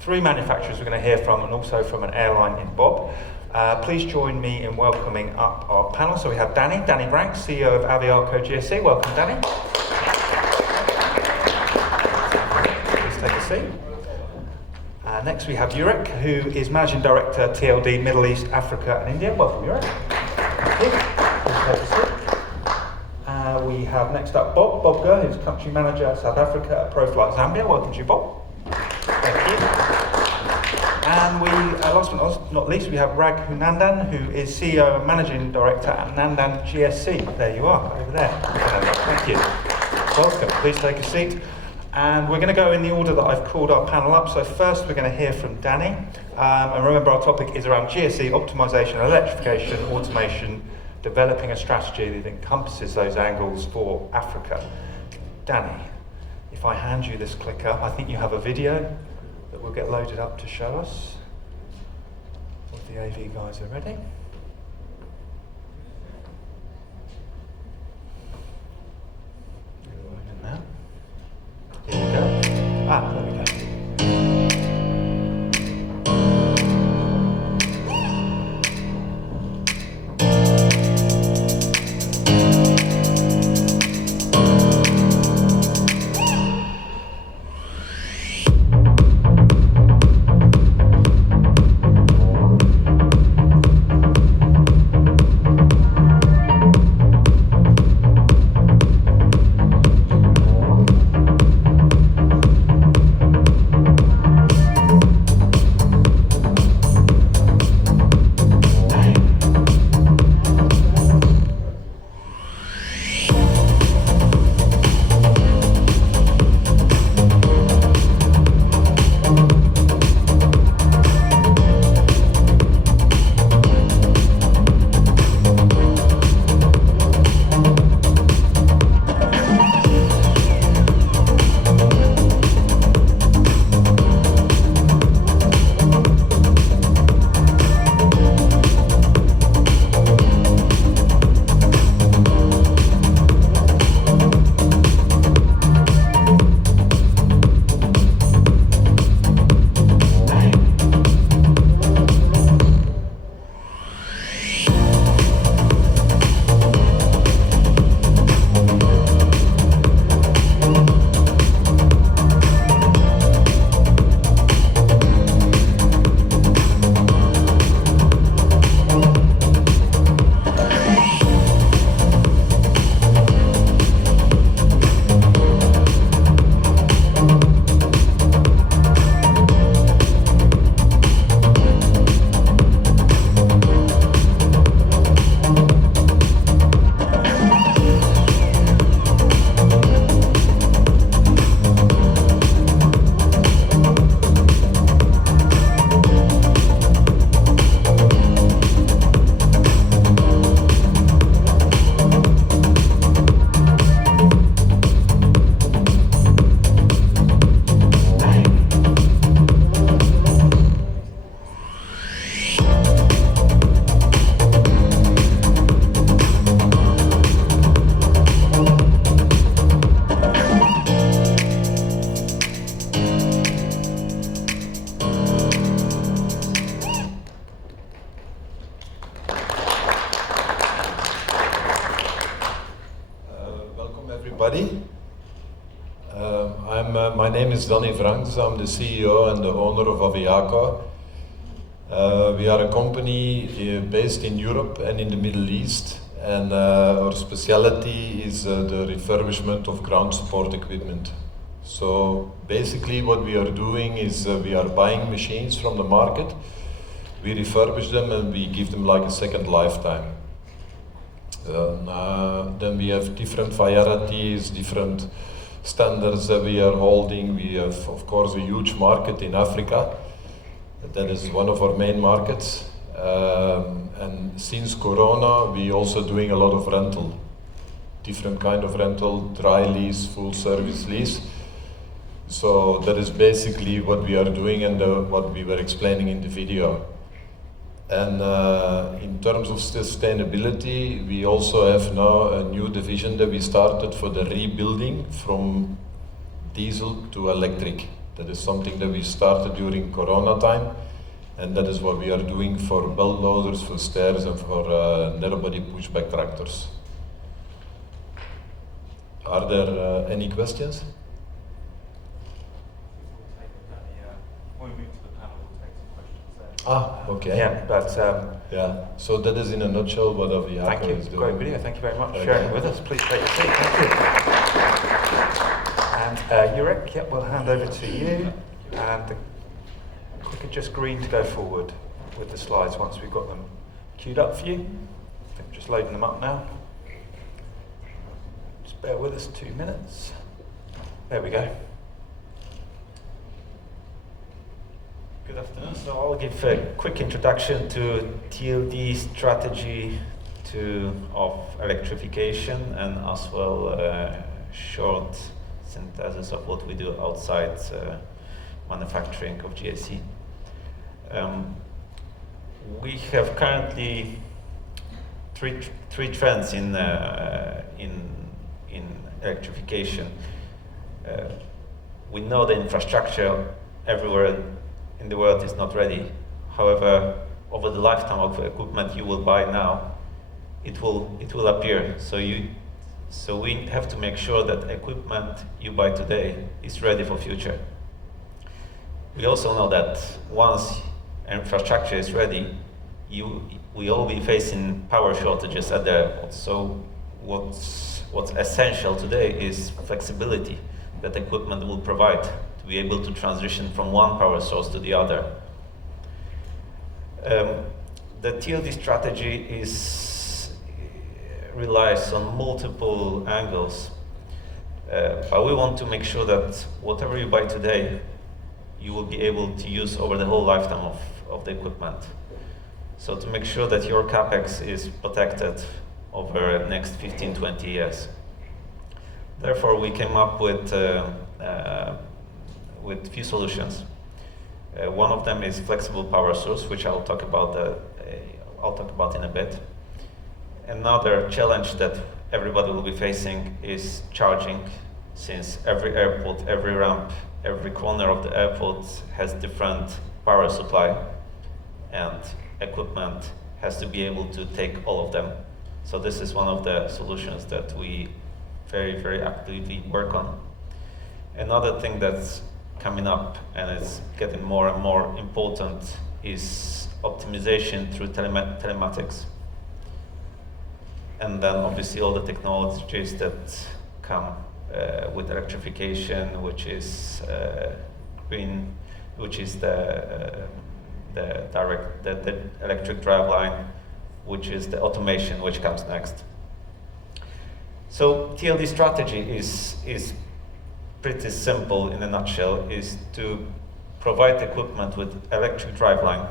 3 manufacturers we're going to hear from, and also from an airline in Bob. Please join me in welcoming up our panel. So we have Danny Vranckx, CEO of Aviaco GHI. Welcome, Danny. Please take a seat. Next we have Jurek, who is Managing Director, TLD, Middle East, Africa and India. Welcome, Jurek. Thank you. Please take a seat. We have next up Bob Gurr, who's Country Manager, South Africa at Proflight, Zambia. Welcome to you, Bob. Thank you. And last but not least, we have Raghunandan, who is CEO and Managing Director at Nandan GSC. There you are, over there. Thank you. Welcome. Please take a seat. And we're going to go in the order that I've called our panel up. So first, we're going to hear from Danny. And remember, our topic is around GSC, optimisation, electrification, automation, developing a strategy that encompasses those angles for Africa. Danny, if I hand you this clicker, I think you have a video that will get loaded up to show us. If the AV guys are ready. Now. Here we go. There we go. My name is Vranckx. I'm the CEO and the owner of Aviaco. We are a company based in Europe and in the Middle East, and our specialty is the refurbishment of ground support equipment. So basically what we are doing is we are buying machines from the market, we refurbish them and we give them like a second lifetime. Then we have different varieties, different standards that we are holding. We have, of course, a huge market in Africa. That is one of our main markets. And since Corona, we also doing a lot of rental. Different kind of rental, dry lease, full service lease. So that is basically what we are doing and what we were explaining in the video. And in terms of sustainability, we also have now a new division that we started for the rebuilding from diesel to electric. That is something that we started during Corona time, and that is what we are doing for belt loaders, for stairs, and for narrow body pushback tractors. Are there any questions? When we move to the panel, we'll take some questions there. Ah, okay. Yeah, but Yeah, so that is in a nutshell what Aviaco thank you. is doing. Great video. Thank you very much for Okay. sharing it with us. Please take a seat. Thank you. And Jurek, yep, we'll hand over to you. And click just green to go forward with the slides once we've got them queued up for you. I think just loading them up now. Just bear with us 2 minutes. There we go. Good afternoon. So I'll give a quick introduction to TLD strategy of electrification, and as well short synthesis of what we do outside manufacturing of GHI. We have currently three trends in electrification. We know the infrastructure everywhere in the world is not ready. However, over the lifetime of equipment you will buy now, it will appear. So we have to make sure that equipment you buy today is ready for future. We also know that once infrastructure is ready, we all be facing power shortages at the airport. So what's essential today is flexibility that equipment will provide to be able to transition from one power source to the other. The TLD strategy relies on multiple angles, but we want to make sure that whatever you buy today, you will be able to use over the whole lifetime of the equipment. So to make sure that your capex is protected over the next 15, 20 years. Therefore, we came up with few solutions. One of them is flexible power source, which I'll talk about in a bit. Another challenge that everybody will be facing is charging, since every airport, every ramp, every corner of the airport has different power supply, and equipment has to be able to take all of them. So this is one of the solutions that we very, very actively work on. Another thing that's coming up, and it's getting more and more important, is optimization through telematics. And then obviously all the technologies that come with electrification, which is green, which is the electric driveline, which is the automation, which comes next. So TLD strategy is pretty simple in a nutshell, is to provide equipment with electric driveline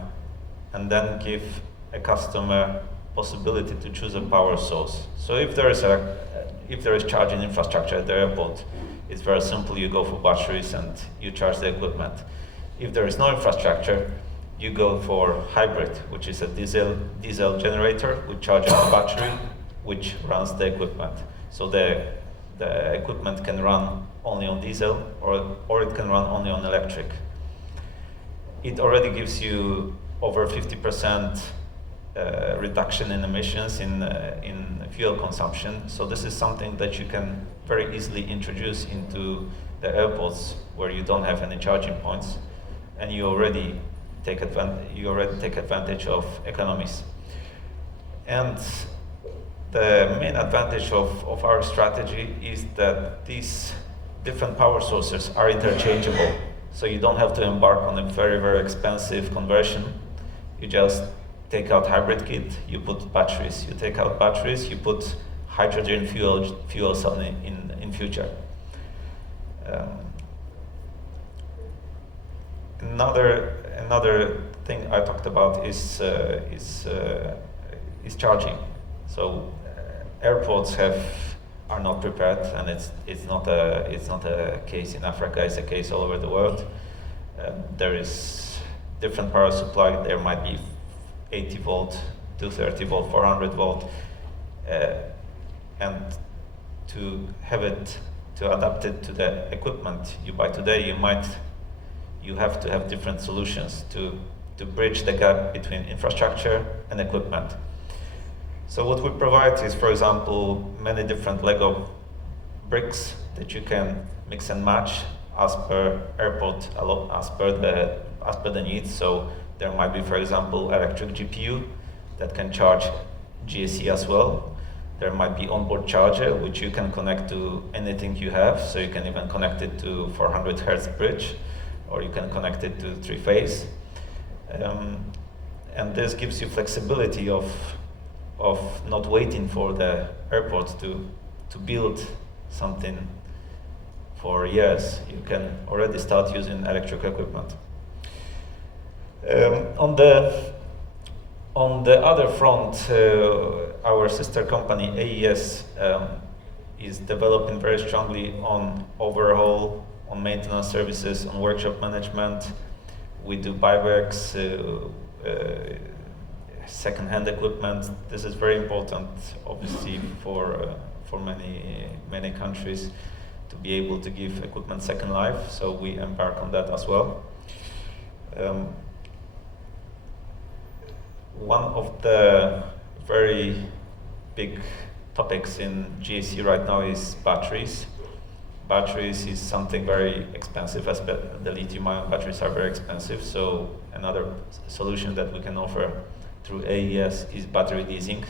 and then give a customer possibility to choose a power source. So if there is charging infrastructure at the airport, it's very simple. You go for batteries and you charge the equipment. If there is no infrastructure, you go for hybrid, which is a diesel generator with charging the battery, which runs the equipment. So the equipment can run only on diesel, or it can run only on electric. It already gives you over 50% reduction in emissions in fuel consumption. So this is something that you can very easily introduce into the airports where you don't have any charging points, and you already take advantage of economies. And the main advantage of our strategy is that these different power sources are interchangeable. So you don't have to embark on a very, very expensive conversion. You just take out hybrid kit, you put batteries. You take out batteries, you put hydrogen fuel cell in future. Another thing I talked about is charging. So airports are not prepared, and it's not a case in Africa. It's a case all over the world. There is different power supply. There might be 80 volt, 230 volt, 400 volt, and to adapt it to the equipment you buy today, you might you have to have different solutions to bridge the gap between infrastructure and equipment. So what we provide is, for example, many different Lego bricks that you can mix and match as per airport, as per the needs. So there might be, for example, electric GPU that can charge GSE as well. There might be onboard charger, which you can connect to anything you have. So you can even connect it to 400 Hertz bridge, or you can connect it to 3-phase. And this gives you flexibility of not waiting for the airport to build something for years. You can already start using electric equipment. On the other front, our sister company AES is developing very strongly on overhaul, on maintenance services, on workshop management. We do buybacks, second-hand equipment. This is very important, obviously, for many countries to be able to give equipment second life. So we embark on that as well. One of the very big topics in GHI right now is batteries. Batteries is something very expensive, as the lithium-ion batteries are very expensive. So another solution that we can offer through AES is battery leasing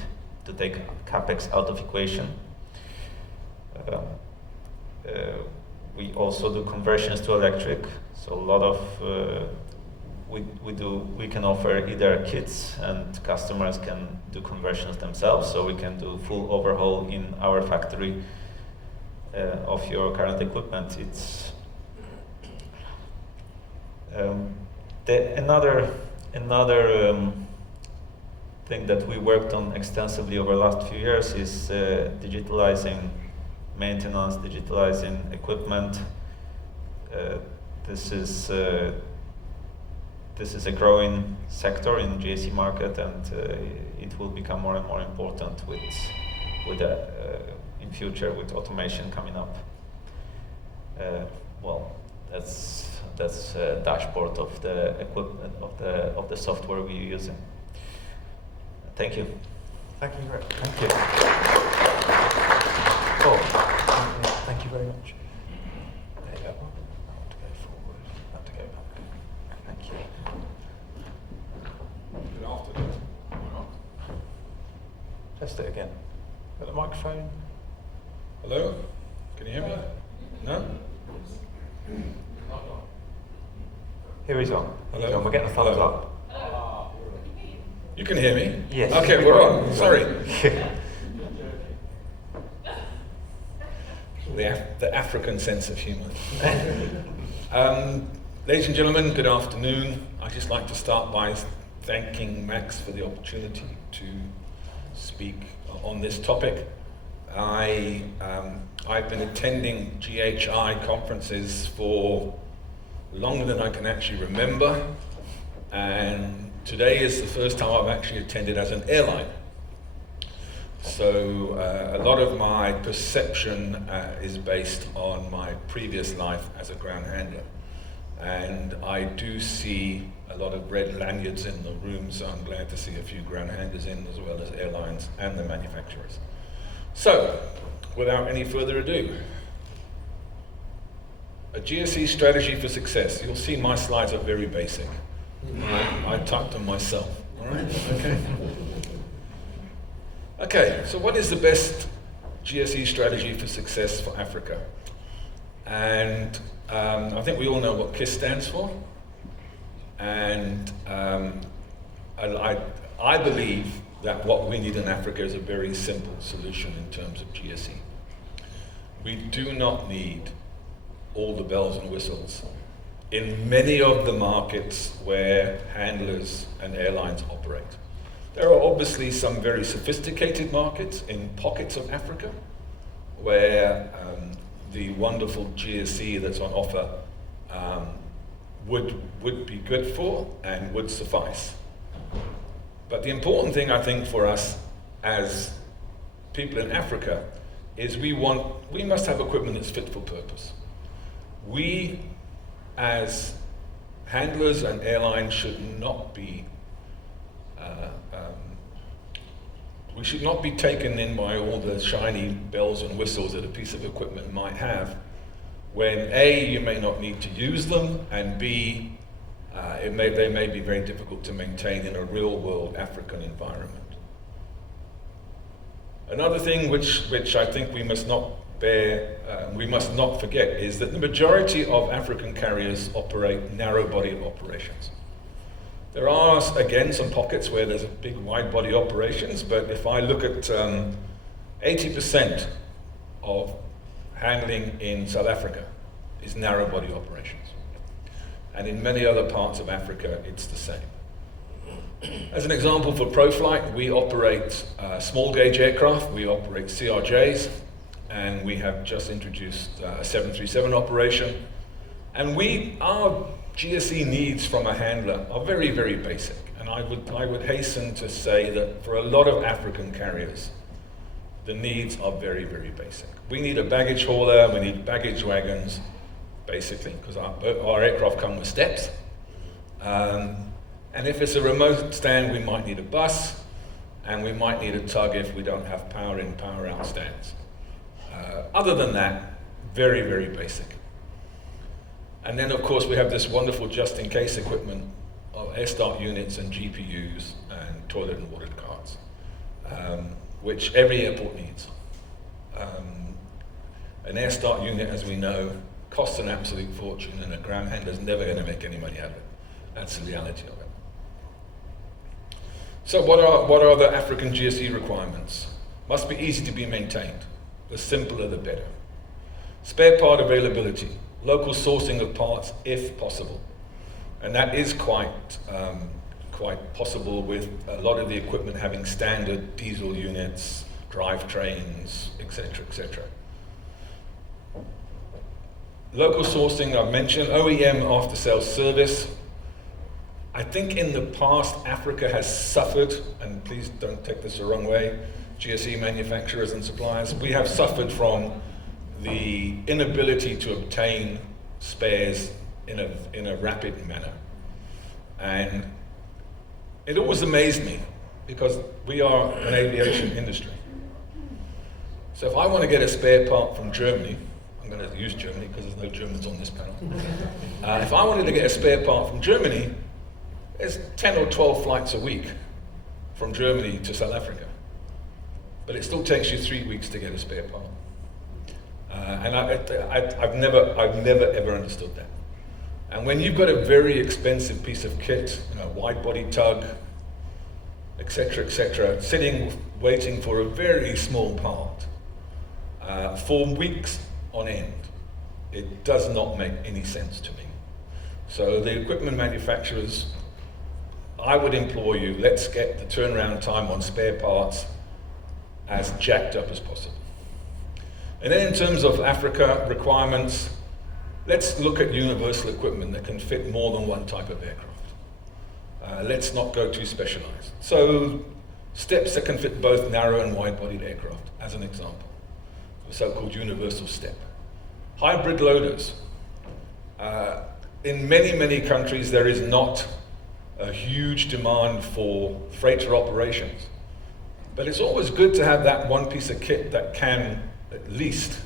to take capex out of equation. We also do conversions to electric. So a lot of we can offer either kits, and customers can do conversions themselves. So we can do full overhaul in our factory of your current equipment. It's another thing that we worked on extensively over the last few years is digitalizing maintenance, digitalizing equipment. This is a growing sector in GHI market, and it will become more and more important in future with automation coming up. Well, that's a dashboard of the equipment of the software we're using. Thank you. Thank you, Rick. Thank you. Oh, thank you very much. There you go. I want to go forward. I have to go back. Thank you. Good afternoon. Test it again. Got the microphone? Hello? Can you hear me? No? Here he's on. Hello? He's on. We're getting a thumbs Hello? up. You can hear me? Yes. Okay, we're on. Sorry. The African sense of humour. Ladies and gentlemen, good afternoon. I'd just like to start by thanking Max for the opportunity to speak on this topic. I've been attending GHI conferences for longer than I can actually remember, and today is the first time I've actually attended as an airline. So a lot of my perception is based on my previous life as a ground handler. And I do see a lot of red lanyards in the room, so I'm glad to see a few ground handlers in, as well as airlines and the manufacturers. So, without any further ado, a GSE strategy for success. You'll see my slides are very basic. I typed them myself. All right? Okay. Okay, so what is the best GSE strategy for success for Africa? And I think we all know what KISS stands for. And I believe that what we need in Africa is a very simple solution in terms of GSE. We do not need all the bells and whistles in many of the markets where handlers and airlines operate. There are obviously some very sophisticated markets in pockets of Africa where the wonderful GSE that's on offer would be good for and would suffice. But the important thing, I think, for us as people in Africa is we must have equipment that's fit for purpose. We, as handlers and airlines should not be we should not be taken in by all the shiny bells and whistles that a piece of equipment might have, when A, you may not need to use them, and B, they may be very difficult to maintain in a real-world African environment. Another thing which I think we must not forget is that the majority of African carriers operate narrow-body operations. There are, again, some pockets where there's a big wide-body operations, but if I look at 80% of handling in South Africa is narrow-body operations. And in many other parts of Africa, it's the same. As an example, for Proflight, we operate small-gauge aircraft, we operate CRJs, and we have just introduced a 737 operation. And our GSE needs from a handler are very, very basic. And I would hasten to say that for a lot of African carriers, the needs are very, very basic. We need a baggage hauler, we need baggage wagons, basically, because our aircraft come with steps. And if it's a remote stand, we might need a bus, and we might need a tug if we don't have power in, power out stands. Other than that, very, very basic. And then, of course, we have this wonderful just-in-case equipment of air start units and GPUs and toilet and water carts, which every airport needs. An air start unit, as we know, costs an absolute fortune, and a ground handler is never going to make any money out of it. That's the reality of it. So what are the African GSE requirements? Must be easy to be maintained. The simpler, the better. Spare part availability. Local sourcing of parts, if possible. And that is quite possible with a lot of the equipment having standard diesel units, drivetrains, etc., etc. Local sourcing, I've mentioned. OEM after-sales service. I think in the past, Africa has suffered, and please don't take this the wrong way, GSE manufacturers and suppliers, we have suffered from the inability to obtain spares in a rapid manner. And it always amazed me, because we are an aviation industry. So if I want to get a spare part from Germany, I'm going to use Germany because there's no Germans on this panel. If I wanted to get a spare part from Germany, there's 10 or 12 flights a week from Germany to South Africa. But it still takes you 3 weeks to get a spare part. And I've never ever understood that. And when you've got a very expensive piece of kit, wide body tug, etc., sitting waiting for a very small part for weeks on end, it does not make any sense to me. So the equipment manufacturers, I would implore you, let's get the turnaround time on spare parts as jacked up as possible. And then in terms of Africa requirements, let's look at universal equipment that can fit more than one type of aircraft. Let's not go too specialized. So steps that can fit both narrow and wide-bodied aircraft, as an example, the so-called universal step. Hybrid loaders. In many, many countries, there is not a huge demand for freighter operations. But it's always good to have that one piece of kit that can at least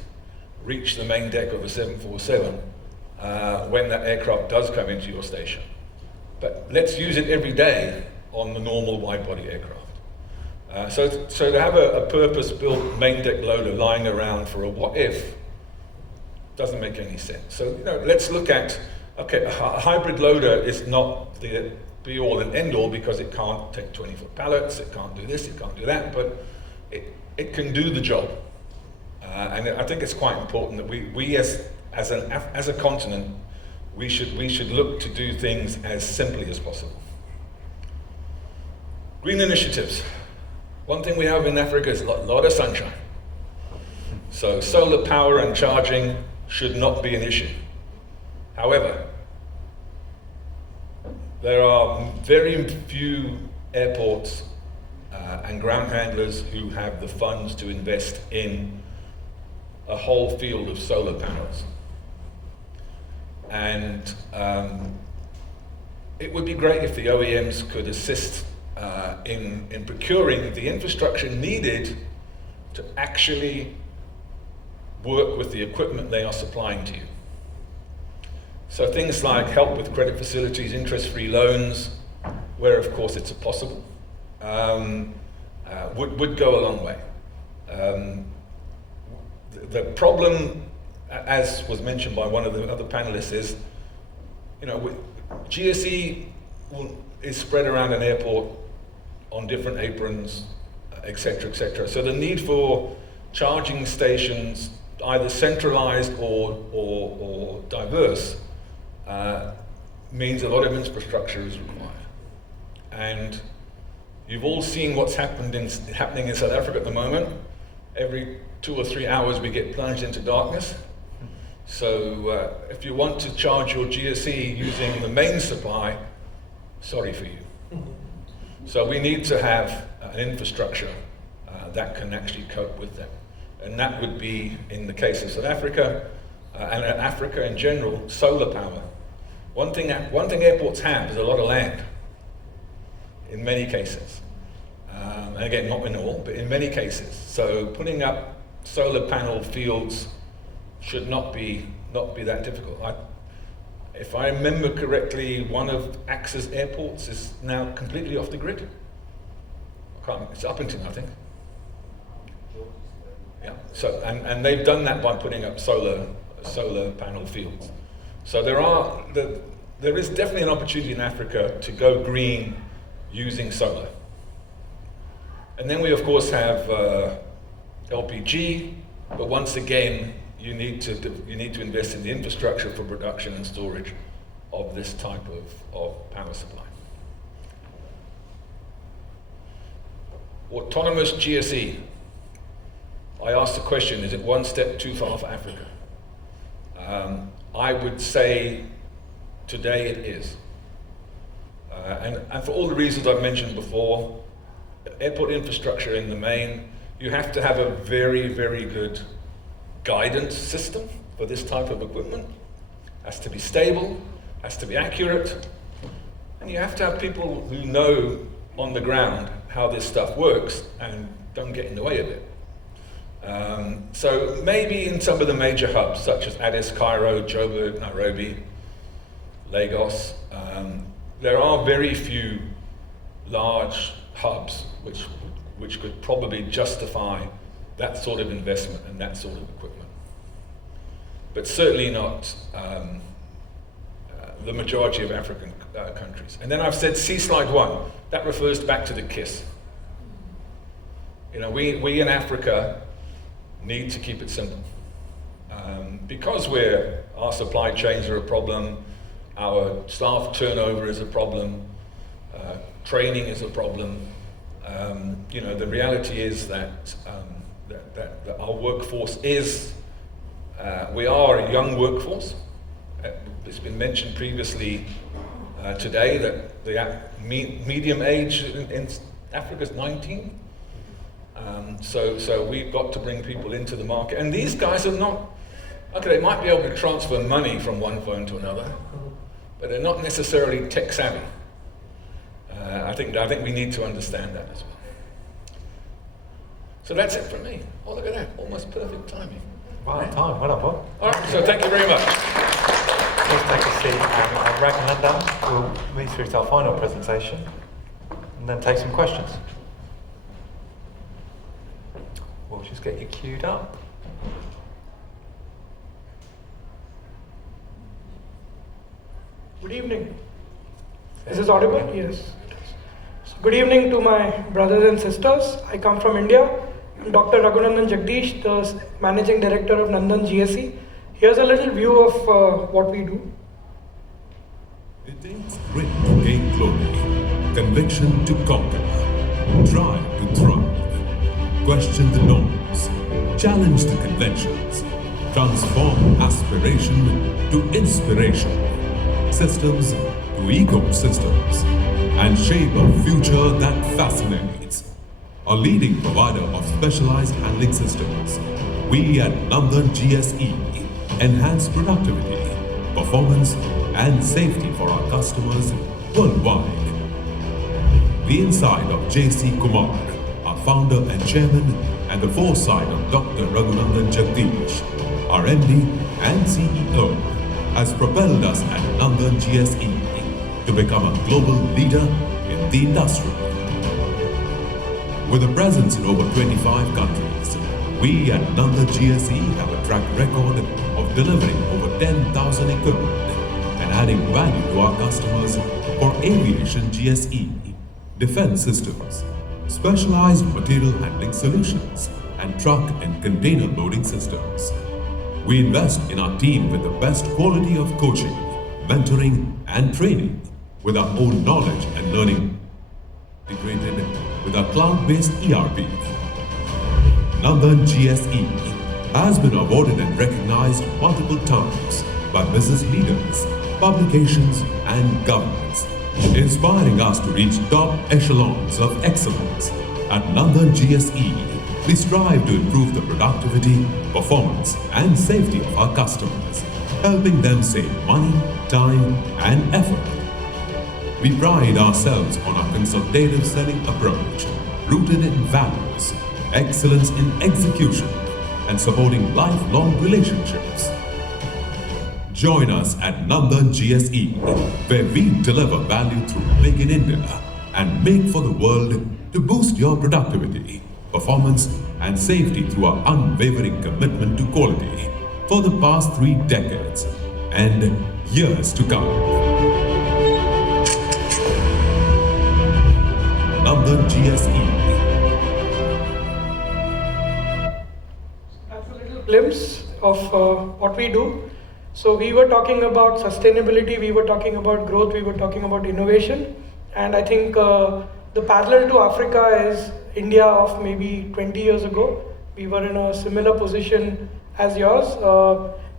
reach the main deck of a 747 when that aircraft does come into your station. But let's use it every day on the normal wide-body aircraft. So to have a purpose-built main deck loader lying around for a what-if doesn't make any sense. So let's look at, okay, a hybrid loader is not the be-all and end-all because it can't take 20-foot pallets, it can't do this, it can't do that, but it can do the job. And I think it's quite important that we as a continent, we should look to do things as simply as possible. Green initiatives. One thing we have in Africa is a lot of sunshine. So solar power and charging should not be an issue. However, there are very few airports and ground handlers who have the funds to invest in a whole field of solar panels. And it would be great if the OEMs could assist in procuring the infrastructure needed to actually work with the equipment they are supplying to you. So things like help with credit facilities, interest-free loans, where of course it's possible, would go a long way. The problem, as was mentioned by one of the other panelists, is, GSE is spread around an airport on different aprons, etc., etc. So the need for charging stations, either centralized or diverse, means a lot of infrastructure is required. And you've all seen what's happening in South Africa at the moment. Every 2 or 3 hours we get plunged into darkness. So if you want to charge your GSE using the main supply, sorry for you. So we need to have an infrastructure that can actually cope with them. And that would be, in the case of South Africa, and Africa in general, solar power. One thing airports have is a lot of land, in many cases. And again, not in all, but in many cases. So putting up solar panel fields should not be that difficult. If I remember correctly, one of AXA's airports is now completely off the grid. It's Uppington, I think. Yeah. So and they've done that by putting up solar panel fields. So there is definitely an opportunity in Africa to go green using solar. And then we of course have LPG, but once again, you need to invest in the infrastructure for production and storage of this type of power supply. Autonomous GSE. I asked the question, is it one step too far for Africa? I would say today it is. And for all the reasons I've mentioned before, airport infrastructure in the main, you have to have a very, very good guidance system for this type of equipment. It has to be stable, has to be accurate, and you have to have people who know on the ground how this stuff works and don't get in the way of it. So maybe in some of the major hubs, such as Addis, Cairo, Joburg, Nairobi, Lagos, there are very few large hubs which could probably justify that sort of investment and that sort of equipment. But certainly not the majority of African countries. And then I've said C-slide 1, that refers back to the KISS. We in Africa need to keep it simple. Because our supply chains are a problem, our staff turnover is a problem, training is a problem. The reality is that our workforce we are a young workforce. It's been mentioned previously today that the medium age in Africa is 19. So we've got to bring people into the market. And these guys are not, they might be able to transfer money from one phone to another, but they're not necessarily tech savvy. I think we need to understand that as well. So that's it from me. Oh, look at that, almost perfect timing. Right, time, well done, Bob. All right, so thank you very much. Please take a seat, and Raghunandan will move through to our final presentation and then take some questions. We'll just get you queued up. Good evening. Is this audible? Yes. So good evening to my brothers and sisters. I come from India. I'm Dr. Raghunandan Jagdish, the Managing Director of Nandan GSE. Here's a little view of what we do. It takes grit to gain glory, conviction to conquer, drive to thrive, question the norms, challenge the conventions, transform aspiration to inspiration, systems to ecosystems, and shape a future that fascinates. A leading provider of specialized handling systems, we at Nandan GSE enhance productivity, performance, and safety for our customers worldwide. The insight of J.C. Kumar, our founder and chairman, and the foresight of Dr. Raghunandan Jagdish, our MD and CEO, has propelled us at Nandan GSE to become a global leader in the industry. With a presence in over 25 countries, we at Nandan GSE have a track record of delivering over 10,000 equipment and adding value to our customers for aviation GSE, defense systems, specialized material handling solutions, and truck and container loading systems. We invest in our team with the best quality of coaching, mentoring, and training with our own knowledge and learning integrated with our cloud-based ERP. Nandan GSE has been awarded and recognized multiple times by business leaders, publications, and governments, inspiring us to reach top echelons of excellence. At Nandan GSE, we strive to improve the productivity, performance, and safety of our customers, helping them save money, time, and effort. We pride ourselves on our consultative selling approach, rooted in values, excellence in execution, and supporting lifelong relationships. Join us at Nandan GSE, where we deliver value through Make in India and Make for the World to boost your productivity, performance, and safety through our unwavering commitment to quality for the past 3 decades and years to come. Nandan GSE. That's a little glimpse of what we do. So we were talking about sustainability, we were talking about growth, we were talking about innovation, and I think the parallel to Africa is India of maybe 20 years ago. We were in a similar position as yours.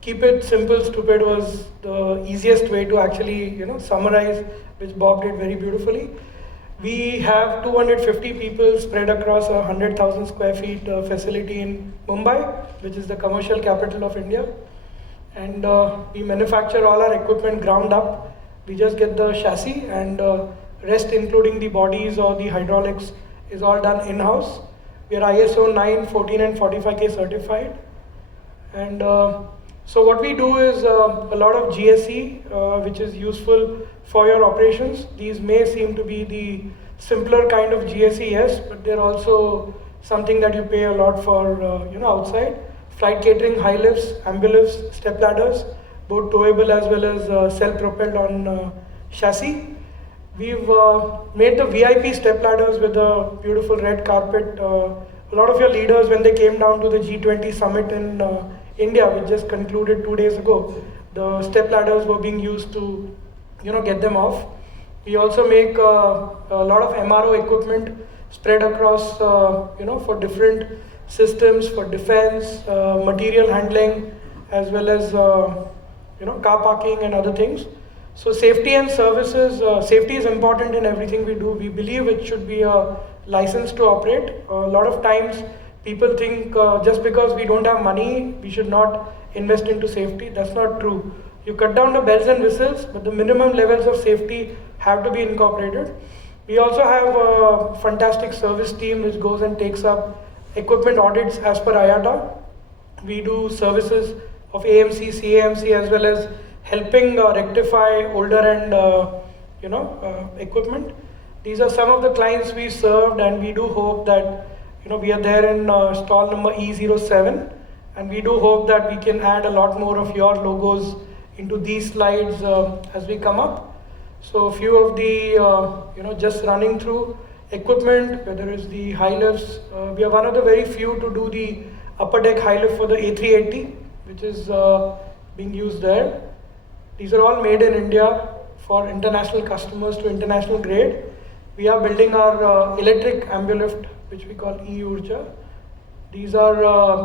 Keep it simple, stupid was the easiest way to actually summarize, which Bob did very beautifully. We have 250 people spread across a 100,000 square feet facility in Mumbai, which is the commercial capital of India. And we manufacture all our equipment ground up. We just get the chassis, and rest including the bodies or the hydraulics is all done in-house. We are ISO 9, 14 and 45K certified. And so what we do is a lot of GSE, which is useful for your operations. These may seem to be the simpler kind of GSE, yes, but they're also something that you pay a lot for outside. Flight catering, high lifts, ambulifts, step ladders, both towable as well as self-propelled on chassis. We've made the VIP step ladders with a beautiful red carpet. A lot of your leaders, when they came down to the G20 summit in India, which just concluded 2 days ago, the step ladders were being used to get them off. We also make a lot of MRO equipment spread across for different systems, for defense, material handling, as well as car parking and other things. So safety and services, safety is important in everything we do. We believe it should be a license to operate. A lot of times people think just because we don't have money, we should not invest into safety. That's not true. You cut down the bells and whistles, but the minimum levels of safety have to be incorporated. We also have a fantastic service team which goes and takes up equipment audits as per IATA. We do services of AMC, CAMC, as well as helping rectify older and equipment. These are some of the clients we served, and we do hope that we are there in stall number E07, and we do hope that we can add a lot more of your logos into these slides as we come up. So a few of the just running through equipment, whether it's the high lifts. We are one of the very few to do the upper deck high lift for the A380, which is being used there. These are all made in India for international customers to international grade. We are building our electric ambulift, which we call e-Urja. These are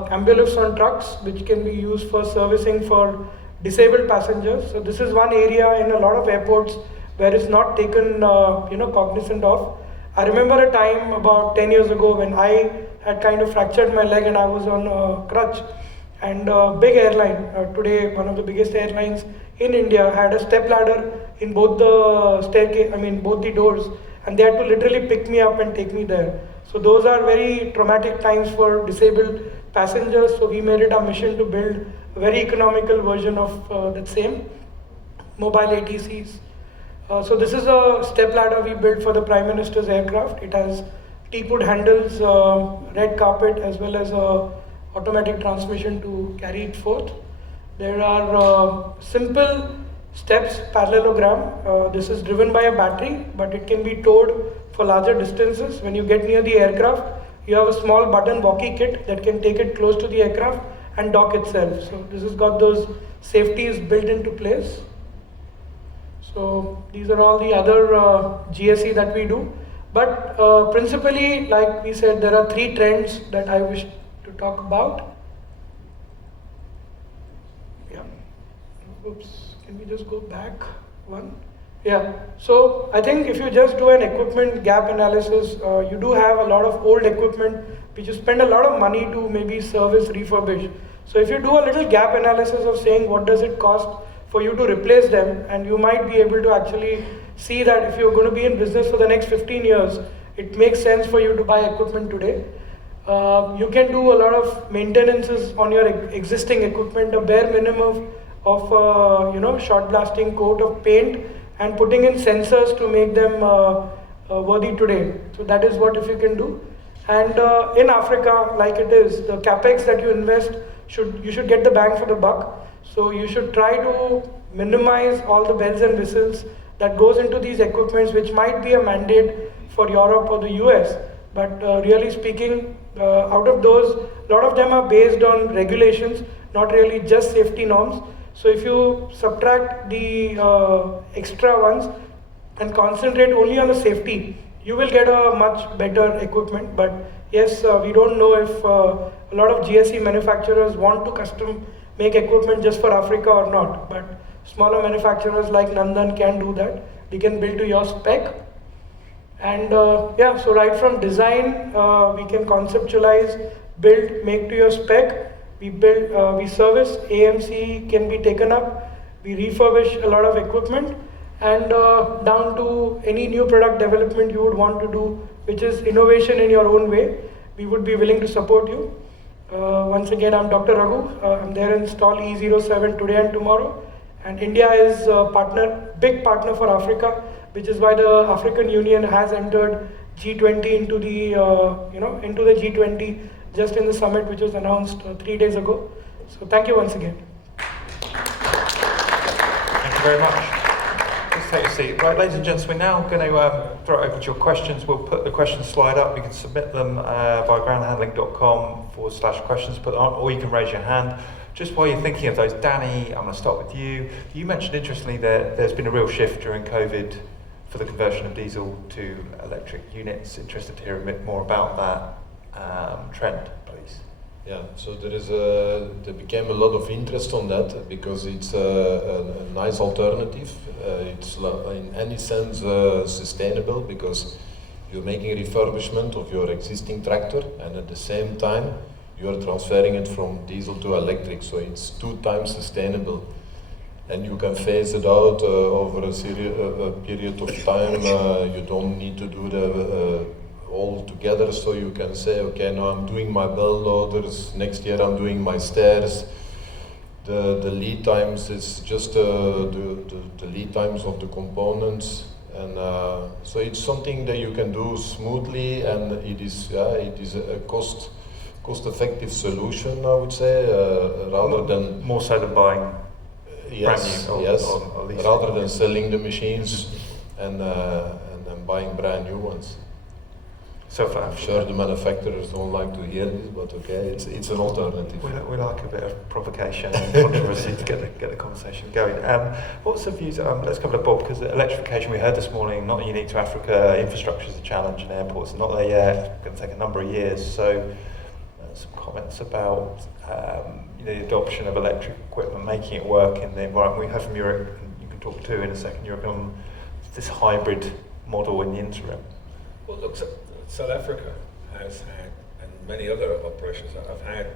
ambulifts on trucks, which can be used for servicing for disabled passengers. So this is one area in a lot of airports where it's not taken cognizant of. I remember a time about 10 years ago when I had kind of fractured my leg and I was on a crutch, and a big airline, today one of the biggest airlines in India, had a step ladder in both the staircase, both the doors, and they had to literally pick me up and take me there. So those are very traumatic times for disabled passengers. So we made it our mission to build a very economical version of that same mobile ATCs. So this is a step ladder we built for the Prime Minister's aircraft. It has teakwood handles, red carpet, as well as a automatic transmission to carry it forth. There are simple steps parallelogram. This is driven by a battery, but it can be towed for larger distances. When you get near the aircraft, you have a small button walkie kit that can take it close to the aircraft and dock itself. So this has got those safeties built into place. So these are all the other GSE that we do. But principally, like we said, there are 3 trends that I wish to talk about. Yeah. Oops. Can we just go back one? Yeah. So I think if you just do an equipment gap analysis, you do have a lot of old equipment which you spend a lot of money to maybe service, refurbish. So if you do a little gap analysis of saying what does it cost for you to replace them, and you might be able to actually see that if you're going to be in business for the next 15 years, it makes sense for you to buy equipment today. You can do a lot of maintenances on your existing equipment, a bare minimum of short blasting coat of paint and putting in sensors to make them worthy today. So that is what if you can do. And in Africa, like it is, the capex that you invest, you should get the bang for the buck. So you should try to minimize all the bells and whistles that goes into these equipments, which might be a mandate for Europe or the US. But really speaking, out of those, a lot of them are based on regulations, not really just safety norms. So if you subtract the extra ones and concentrate only on the safety, you will get a much better equipment. But yes, we don't know if a lot of GSE manufacturers want to custom make equipment just for Africa or not. But smaller manufacturers like Nandan can do that. They can build to your spec. And so right from design, we can conceptualize, build, make to your spec. We build, we service, AMC can be taken up. We refurbish a lot of equipment, and down to any new product development you would want to do, which is innovation in your own way. We would be willing to support you. Once again, I'm Dr. Raghu. I'm there in stall E07 today and tomorrow. And India is a big partner for Africa, which is why the African Union has entered G20 into the G20 just in the summit, which was announced 3 days ago. So thank you once again. Thank you very much. Please take a seat. Right, ladies and gents, we're now going to throw it open to your questions. We'll put the questions slide up. You can submit them via groundhandling.com/questions, put them up, or you can raise your hand. Just while you're thinking of those, Danny, I'm going to start with you. You mentioned interestingly that there's been a real shift during COVID for the conversion of diesel to electric units. Interested to hear a bit more about that trend, please. Yeah, so there became a lot of interest on that because it's a nice alternative. It's in any sense sustainable because you're making a refurbishment of your existing tractor, and at the same time you are transferring it from diesel to electric, so it's 2 times sustainable. And you can phase it out over a period of time. You don't need to do the all together, so you can say, okay, now I'm doing my bell loaders, next year I'm doing my stairs. The lead times is just the lead times of the components, and so it's something that you can do smoothly, and it is a cost-effective solution, I would say, rather than more so than buying yes, brand new yes, rather than selling the machines and then buying brand new ones. So far, I'm sure the manufacturers don't like to hear this, but okay, it's an alternative. We like a bit of provocation and controversy to get the conversation going. What's the views? Let's cover the Bob, because electrification we heard this morning, not unique to Africa. Infrastructure is a challenge, and airports are not there yet. It's going to take a number of years. So, some comments about the adoption of electric equipment, making it work in the environment. We heard from Jurek, and you can talk to in a second. Jurek, on this hybrid model in the interim. Well, look, South Africa has had, and many other operations have had,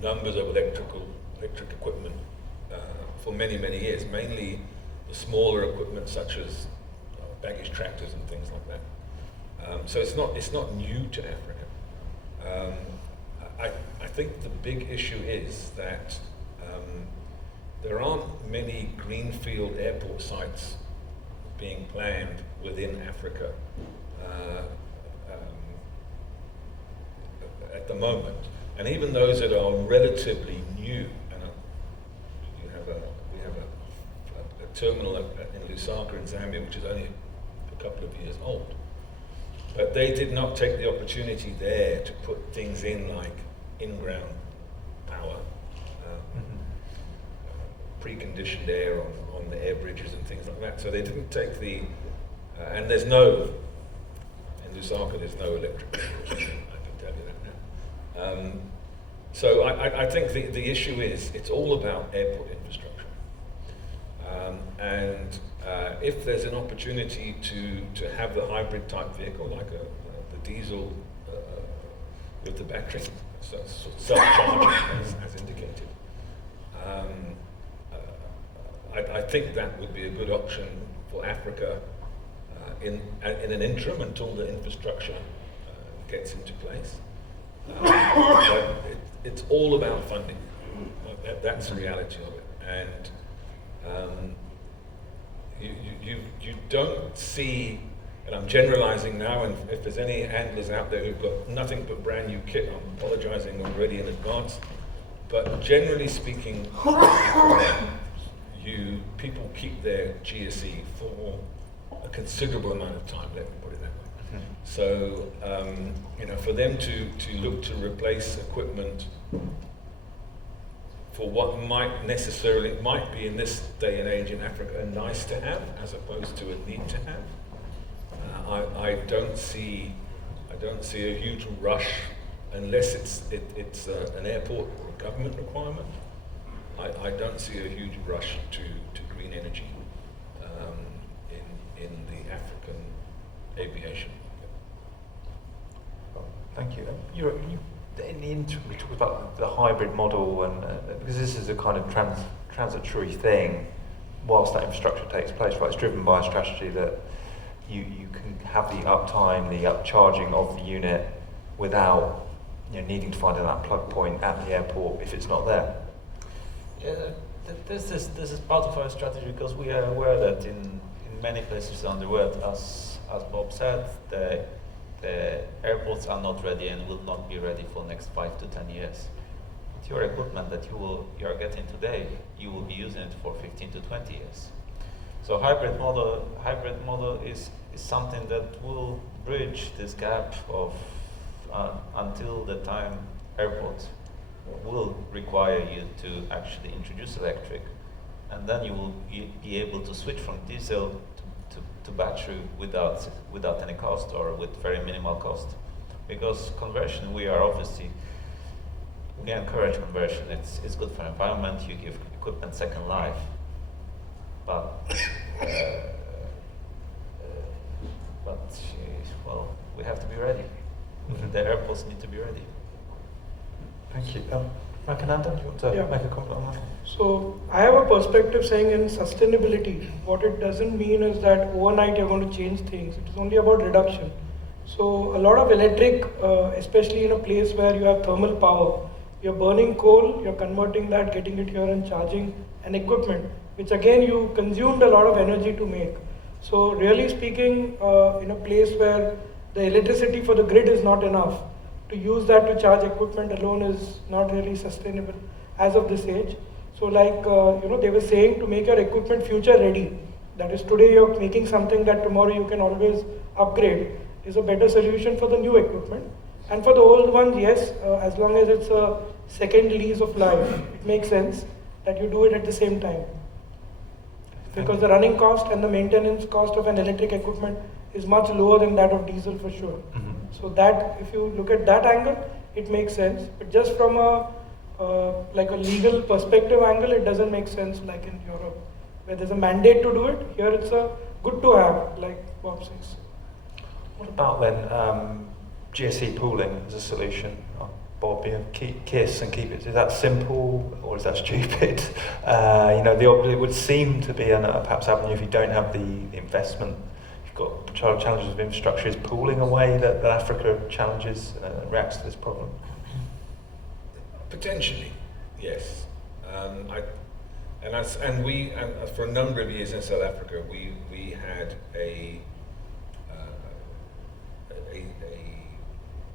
numbers of electric equipment for many, many years, mainly the smaller equipment such as baggage tractors and things like that. So it's not new to Africa. I think the big issue is that there aren't many greenfield airport sites being planned within Africa at the moment, and even those that are relatively new. And we have a terminal in Lusaka in Zambia, which is only a couple of years old. But they did not take the opportunity there to put things in like in-ground power, preconditioned air on the air bridges and things like that. So they didn't take the, and in Lusaka there's no electric vehicles, I can tell you that now. So I think the issue is, it's all about airport infrastructure. And if there's an opportunity to have the hybrid type vehicle, like the diesel with the battery, so self-charging as indicated, I think that would be a good option for Africa in an interim until the infrastructure gets into place. But it's all about funding. That's the reality of it. And you don't see, and I'm generalizing now, and if there's any handlers out there who've got nothing but brand new kit, I'm apologizing already in advance, but generally speaking, people keep their GSE for a considerable amount of time, let me put it that way. So, for them to look to replace equipment for what might be in this day and age in Africa a nice to have as opposed to a need to have. I don't see a huge rush unless it's an airport or a government requirement. I don't see a huge rush to green energy in the African aviation market. Thank you. In the interim, we talked about the hybrid model, and because this is a kind of transitory thing, whilst that infrastructure takes place, right? It's driven by a strategy that you can have the uptime, the upcharging of the unit without needing to find that plug point at the airport if it's not there. Yeah, this is part of our strategy, because we are aware that in many places around the world, as Bob said, the airports are not ready and will not be ready for the next 5 to 10 years. With your equipment that you are getting today, you will be using it for 15 to 20 years. So hybrid model is something that will bridge this gap of until the time airports will require you to actually introduce electric, and then you will be able to switch from diesel to battery without any cost, or with very minimal cost. Because conversion, we encourage conversion. It's good for environment. You give equipment second life, but we have to be ready. The airports need to be ready. Thank you. Raghunandan, do you want to make a comment on that? So I have a perspective saying in sustainability, what it doesn't mean is that overnight you're going to change things. It is only about reduction. So a lot of electric, especially in a place where you have thermal power, you're burning coal, you're converting that, getting it here and charging an equipment, which again you consumed a lot of energy to make. So really speaking, in a place where the electricity for the grid is not enough, to use that to charge equipment alone is not really sustainable as of this age. So like, they were saying, to make your equipment future ready, that is today you're making something that tomorrow you can always upgrade, is a better solution for the new equipment. And for the old ones, yes, as long as it's a second lease of life, it makes sense that you do it at the same time. Because the running cost and the maintenance cost of an electric equipment is much lower than that of diesel for sure. Mm-hmm. So that, if you look at that angle, it makes sense. But just from a like a legal perspective angle, it doesn't make sense like in Europe, where there's a mandate to do it. Here it's a good to have, like Bob says. What about then GSE pooling as a solution? Bob, kiss and keep it. Is that simple or is that stupid? It would seem to be perhaps avenue if you don't have the investment. You've got challenges of infrastructure. Is pooling a way that Africa challenges and reacts to this problem? Potentially, yes. For a number of years in South Africa, we had a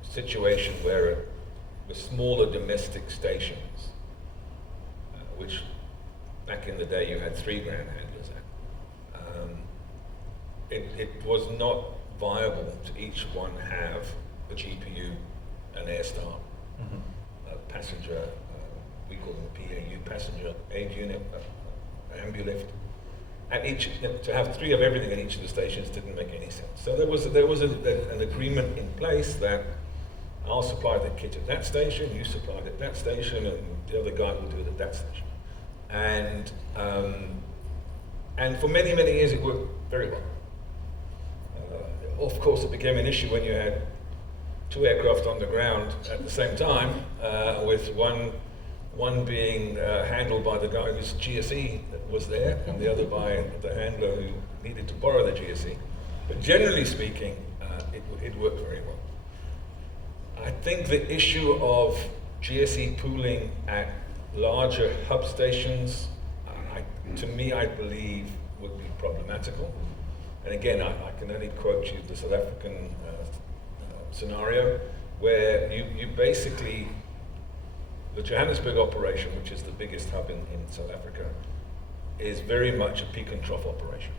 situation where the smaller domestic stations, which back in the day you had 3 ground handlers at, it was not viable to each one have a GPU, an air star, a passenger, we call them PAU, passenger aid unit, ambulift. At each, to have 3 of everything at each of the stations didn't make any sense. So there was an agreement in place that I'll supply the kit at that station, you supply it at that station, and the other guy will do it at that station. And for many, many years it worked very well. Of course, it became an issue when you had 2 aircraft on the ground at the same time, with one being handled by the guy whose GSE was there, and the other by the handler who needed to borrow the GSE. But generally speaking, it worked very well. I think the issue of GSE pooling at larger hub stations, to me, I believe, would be problematical. And again, I can only quote you the South African scenario, where you basically, the Johannesburg operation, which is the biggest hub in South Africa, is very much a peak and trough operation.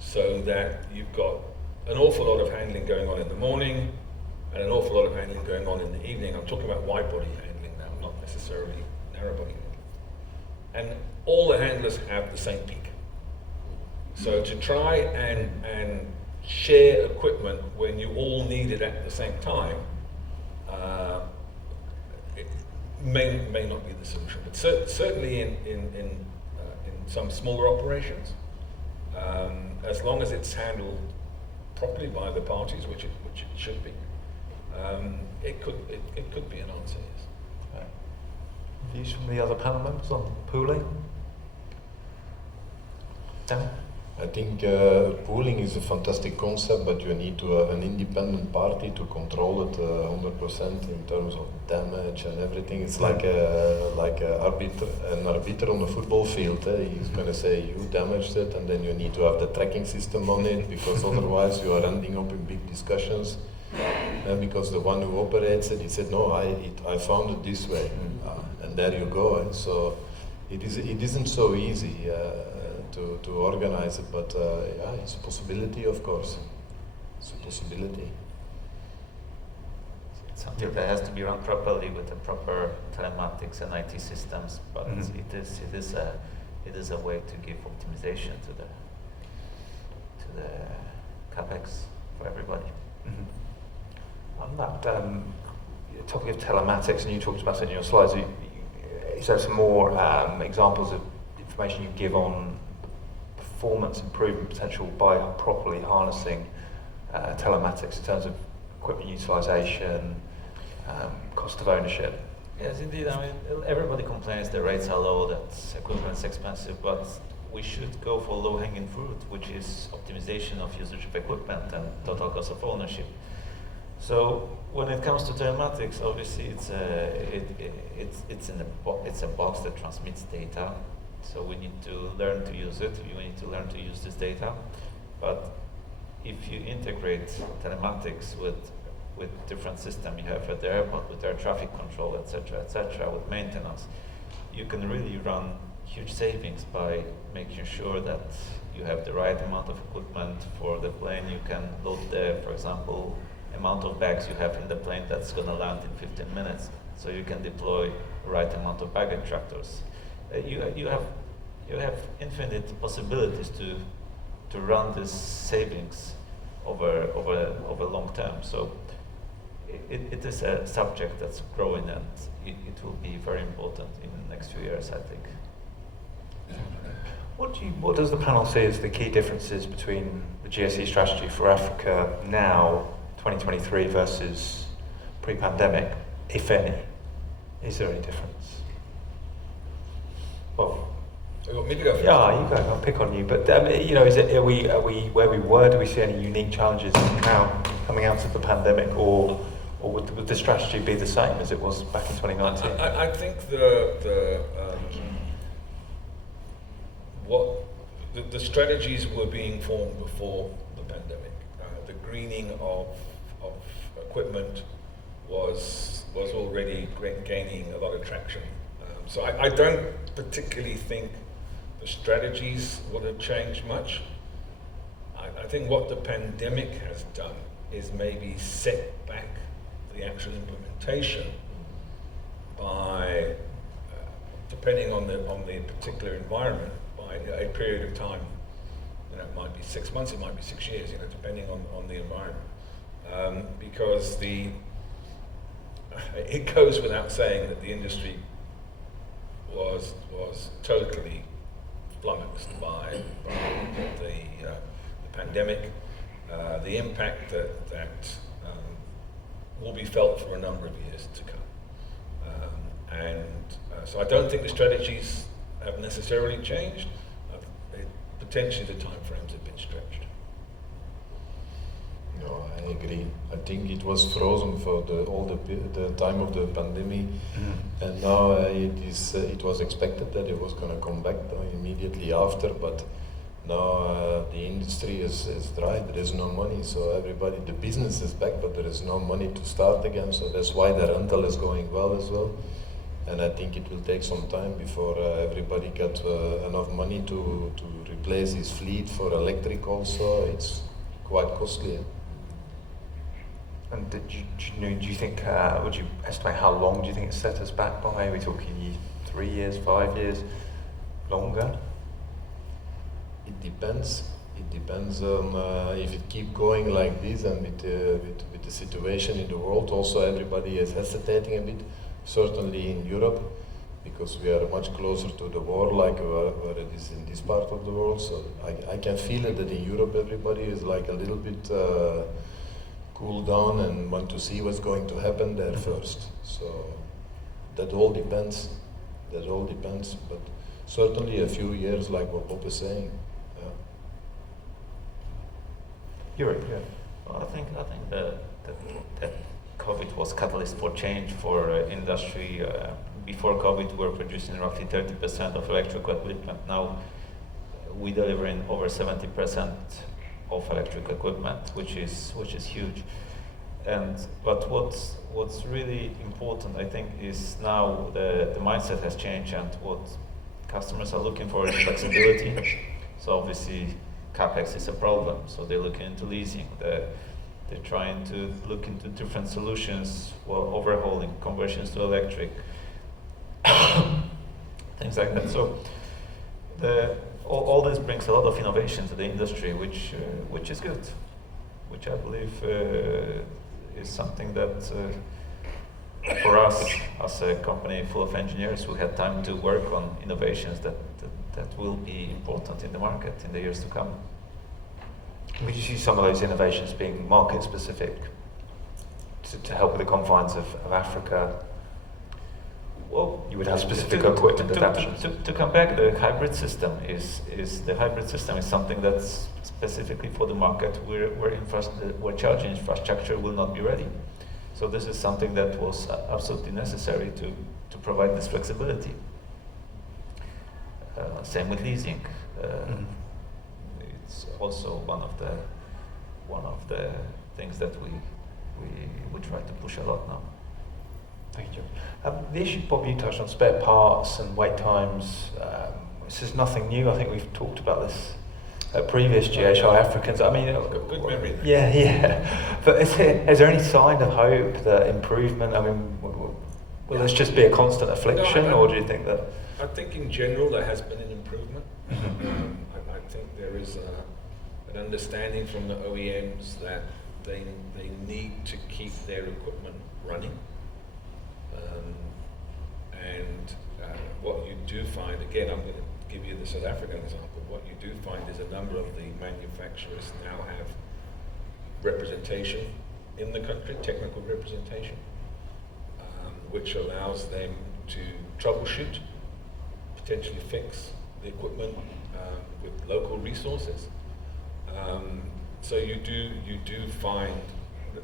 So that you've got an awful lot of handling going on in the morning, and an awful lot of handling going on in the evening. I'm talking about wide body handling now, not necessarily narrow body handling. And all the handlers have the same peak. So to try and share equipment when you all need it at the same time, it may not be the solution. But certainly in some smaller operations, as long as it's handled properly by the parties, which it should be, it could be an answer, yes. Views from the other panel members on pooling? Dan? I think pooling is a fantastic concept, but you need to have an independent party to control it 100% in terms of damage and everything. It's like an arbiter on a football field. He's going to say you damaged it, and then you need to have the tracking system on it, because otherwise you are ending up in big discussions. Because the one who operates it, he said, no, I found it this way, and there you go. So it isn't so easy to organize it, but yeah, it's a possibility, of course. It's a possibility. It's something that has to be run properly with the proper telematics and IT systems, but it is a way to give optimization to the capex for everybody. On that topic of telematics, and you talked about it in your slides, is there some more examples of information you give on performance improvement potential by properly harnessing telematics in terms of equipment utilization, cost of ownership? Yes, indeed. I mean, everybody complains the rates are low, that equipment's expensive, but we should go for low-hanging fruit, which is optimization of usage of equipment and total cost of ownership. So when it comes to telematics, obviously it's a box that transmits data. So we need to learn to use it. We need to learn to use this data. But if you integrate telematics with different systems you have at the airport, with air traffic control, etc., with maintenance, you can really run huge savings by making sure that you have the right amount of equipment for the plane. You can load the, for example, amount of bags you have in the plane that's going to land in 15 minutes. So you can deploy the right amount of baggage tractors. You have infinite possibilities to run this savings over long term. So it is a subject that's growing, and it will be very important in the next few years, I think. What does the panel see as the key differences between the GSE strategy for Africa now, 2023, versus pre-pandemic? if any? Is there any difference? Well, You want me to go first? yeah, you go. I'll pick on you. But you know, are we where we were? Do we see any unique challenges now coming out of the pandemic, or would the strategy be the same as it was back in 2019? I think the strategies were being formed before the pandemic. The greening of equipment was already gaining a lot of traction. So I don't particularly think the strategies would have changed much. I think what the pandemic has done is maybe set back the actual implementation by, depending on the particular environment, by a period of time. You know, it might be 6 months, it might be 6 years, you know, depending on the environment. Because it goes without saying that the industry was totally flummoxed by the pandemic, the impact that will be felt for a number of years to come. So I don't think the strategies have necessarily changed. Potentially the timeframes have been stretched. No, I agree. I think it was frozen for the time of the pandemic, and now it was expected that it was going to come back immediately after. But now the industry is dry. There is no money, so the business is back, but there is no money to start again. So that's why the rental is going well as well. And I think it will take some time before everybody gets enough money to replace his fleet for electric. Also, it's quite costly. And do you think, would you estimate how long do you think it set us back by? Are we talking 3 years, 5 years, longer? It depends. It depends on if it keep going like this, and with the situation in the world. Also, everybody is hesitating a bit. Certainly in Europe, because we are much closer to the war, like where it is in this part of the world. So I can feel it that in Europe everybody is like a little bit cool down and want to see what's going to happen there first. So that all depends. That all depends. But certainly a few years, like what Bob is saying. Jurek, yeah. Well, I think that COVID was catalyst for change for industry. Before COVID, we were producing roughly 30% of electrical equipment. Now we deliver in over 70% of electric equipment, which is huge. But what's really important, I think, is now the mindset has changed, and what customers are looking for is flexibility. So obviously, capex is a problem. So they're looking into leasing. They're trying to look into different solutions, overhauling, conversions to electric, things like that. So all this brings a lot of innovation to the industry, which is good, which I believe is something that for us as a company full of engineers, we had time to work on innovations that will be important in the market in the years to come. Would you see some of those innovations being market specific to help with the confines of Africa? Well, you would have specific equipment adaptations. To come back, the hybrid system is something that's specifically for the market where charging infrastructure will not be ready. So this is something that was absolutely necessary to provide this flexibility. Same with leasing. It's also one of the things that we try to push a lot now. Thank you. The issue, Bob, you touched on spare parts and wait times. This is nothing new. I think we've talked about this at previous GHI Africans. I mean, good memory. Yeah. But is there any sign of hope that improvement? I mean, will this just be a constant affliction, or do you think that? I think in general there has been an improvement. I think there is an understanding from the OEMs that they need to keep their equipment running. What you do find, again, I'm going to give you the South African example, what you do find is a number of the manufacturers now have representation in the country, technical representation. which allows them to troubleshoot, potentially fix the equipment with local resources. So you do find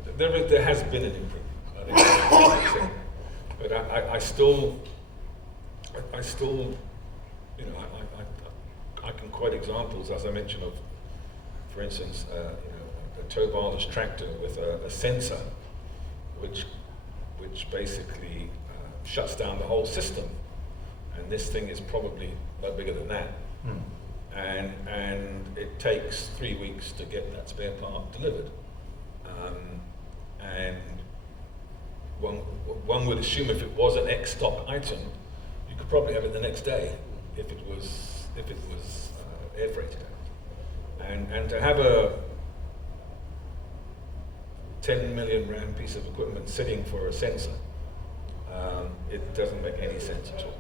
that there has been an improvement. I think, but I still, you know, I can quote examples, as I mentioned, of, for instance, a tow-barless tractor with a sensor, which basically shuts down the whole system, and this thing is probably no bigger than that. And it takes 3 weeks to get that spare part delivered. And one would assume if it was an ex-stock item, you could probably have it the next day if it was air freighted out. And to have a 10 million rand piece of equipment sitting for a sensor, it doesn't make any sense at all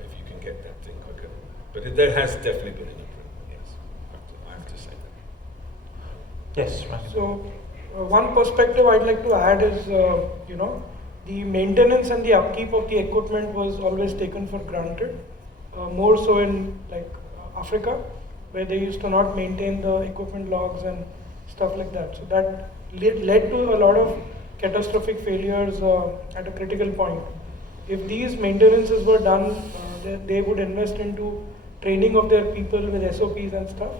if you can get that thing quicker. But there has definitely been an improvement, yes. I have to say that. Yes, right. So, one perspective I'd like to add is, you know, the maintenance and the upkeep of the equipment was always taken for granted, more so in like Africa, where they used to not maintain the equipment logs and stuff like that. So that led to a lot of catastrophic failures at a critical point. If these maintenances were done, they would invest into training of their people with SOPs and stuff.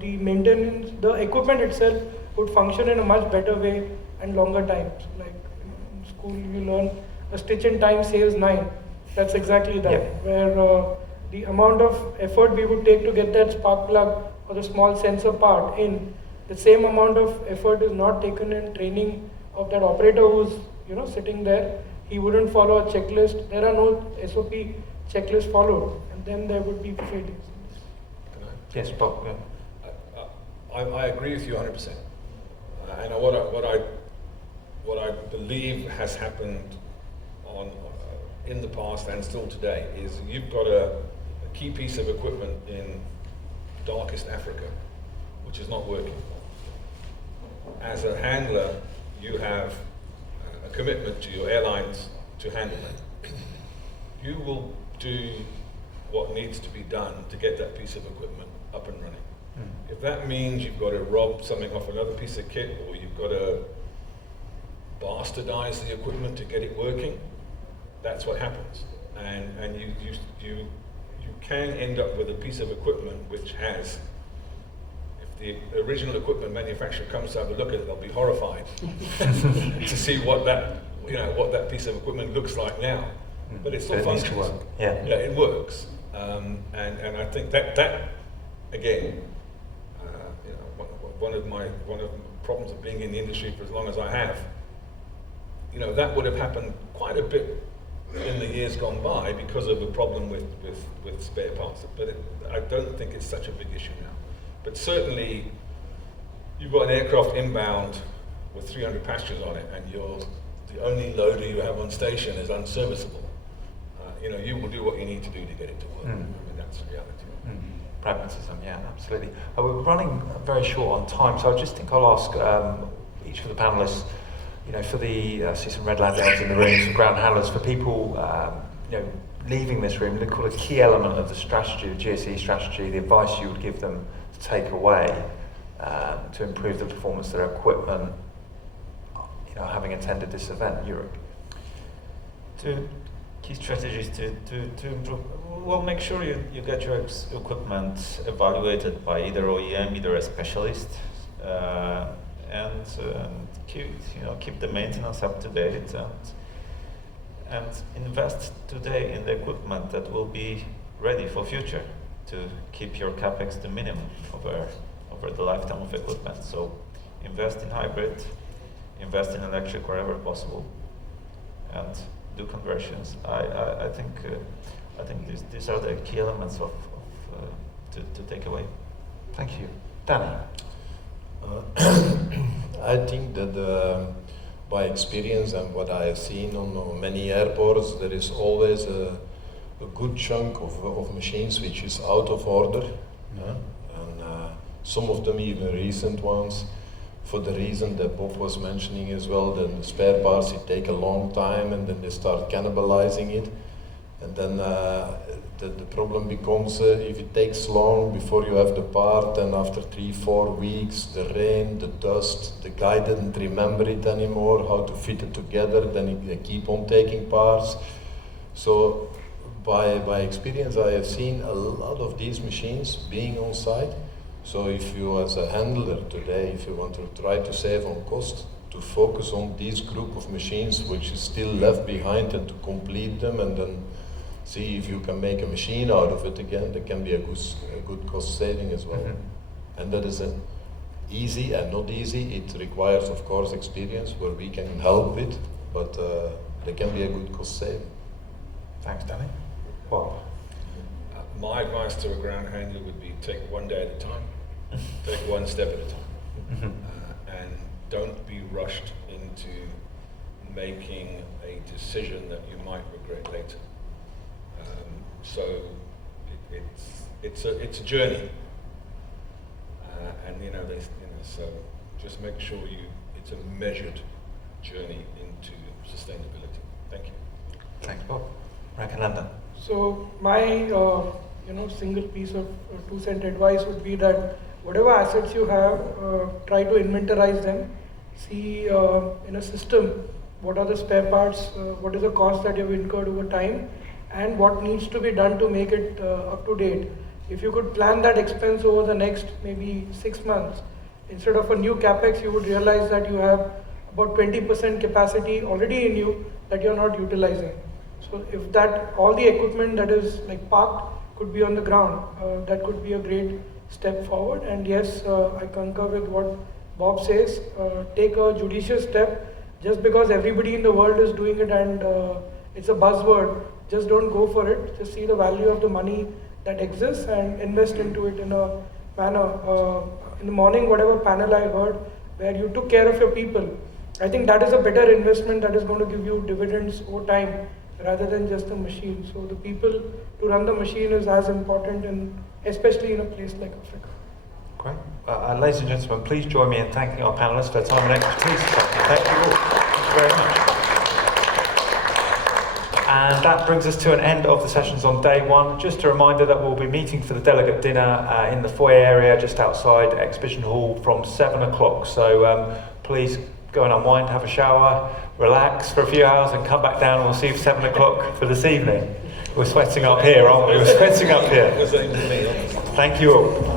The maintenance, the equipment itself would function in a much better way and longer times. Like in school, you learn a stitch in time saves 9. That's exactly that. Yeah. Where the amount of effort we would take to get that spark plug or the small sensor part in, the same amount of effort is not taken in training of that operator who's, you know, sitting there. He wouldn't follow a checklist. There are no SOP checklists followed, and then there would be failures. Yes, Bob. Yeah. I agree with you 100%. And what I believe has happened in the past and still today is you've got a key piece of equipment in darkest Africa, which is not working. As a handler, you have a commitment to your airlines to handle it. You will do what needs to be done to get that piece of equipment up and running. If that means you've got to rob something off another piece of kit, or you've got to bastardize the equipment to get it working, that's what happens. And you can end up with a piece of equipment which has, if the original equipment manufacturer comes to have a look at it, they'll be horrified to see what that piece of equipment looks like now. But it still functions. Work. Yeah, it works. And I think that again, one of the problems of being in the industry for as long as I have, that would have happened quite a bit in the years gone by because of the problem with spare parts. But I don't think it's such a big issue now. But certainly, you've got an aircraft inbound with 300 passengers on it, and the only loader you have on station is unserviceable. You will do what you need to do to get it to work. I mean, that's the reality. Pragmatism, yeah, absolutely. We're running very short on time, so I just think I'll ask each of the panelists, for the, I see some red lanterns in the room, some ground handlers, for people, leaving this room, look what a key element of the strategy, the GSE strategy, the advice you would give them to take away to improve the performance of their equipment, having attended this event, Jurek. Two key strategies to improve. Well, make sure you get your equipment evaluated by either OEM, either a specialist, and keep the maintenance up to date, and invest today in the equipment that will be ready for future to keep your capex to minimum over the lifetime of equipment. So invest in hybrid, invest in electric wherever possible, and do conversions. I think these are the key elements to take away. Thank you, Danny. I think that by experience and what I have seen on many airports, there is always a good chunk of machines which is out of order, and some of them even recent ones, for the reason that Bob was mentioning as well. Then the spare parts, it take a long time, and then they start cannibalizing it. And then the problem becomes if it takes long before you have the part, and after 3-4 weeks, the rain, the dust, the guy didn't remember it anymore, how to fit it together, then they keep on taking parts. So by experience, I have seen a lot of these machines being on site. So if you as a handler today, if you want to try to save on cost, to focus on this group of machines which is still left behind, and to complete them, and then see if you can make a machine out of it again, that can be a good cost saving as well. Mm-hmm. And that is easy and not easy. It requires, of course, experience where we can help with, but there can be a good cost saving. Thanks, Danny. Bob? My advice to a ground handler would be take one day at a time, take one step at a time, and don't be rushed into making a decision that you might regret later. So it's a journey, and so just make sure it's a measured journey into sustainability. Thank you. Thanks, Bob. Raghunandan. So my single piece of 2-cent advice would be that whatever assets you have, try to inventorize them. See in a system what are the spare parts, what is the cost that you've incurred over time, and what needs to be done to make it up to date. If you could plan that expense over the next maybe 6 months, instead of a new capex, you would realize that you have about 20% capacity already in you that you're not utilizing. So if that all the equipment that is like parked could be on the ground, that could be a great step forward. And yes, I concur with what Bob says. Take a judicious step. Just because everybody in the world is doing it and it's a buzzword, just don't go for it. Just see the value of the money that exists and invest into it in a manner. In the morning, whatever panel I heard, where you took care of your people, I think that is a better investment that is going to give you dividends over time rather than just the machine. So the people to run the machine is as important, and especially in a place like Africa. Great. Ladies and gentlemen, please join me in thanking our panellists for their time and expertise. Thank you all. Thank you very much. And that brings us to an end of the sessions on day one. Just a reminder that we'll be meeting for the delegate dinner in the foyer area just outside Exhibition Hall from 7 o'clock. So please go and unwind, have a shower, relax for a few hours and come back down, and we'll see you at 7 o'clock for this evening. We're sweating up here, aren't we? We're sweating up here. Thank you all.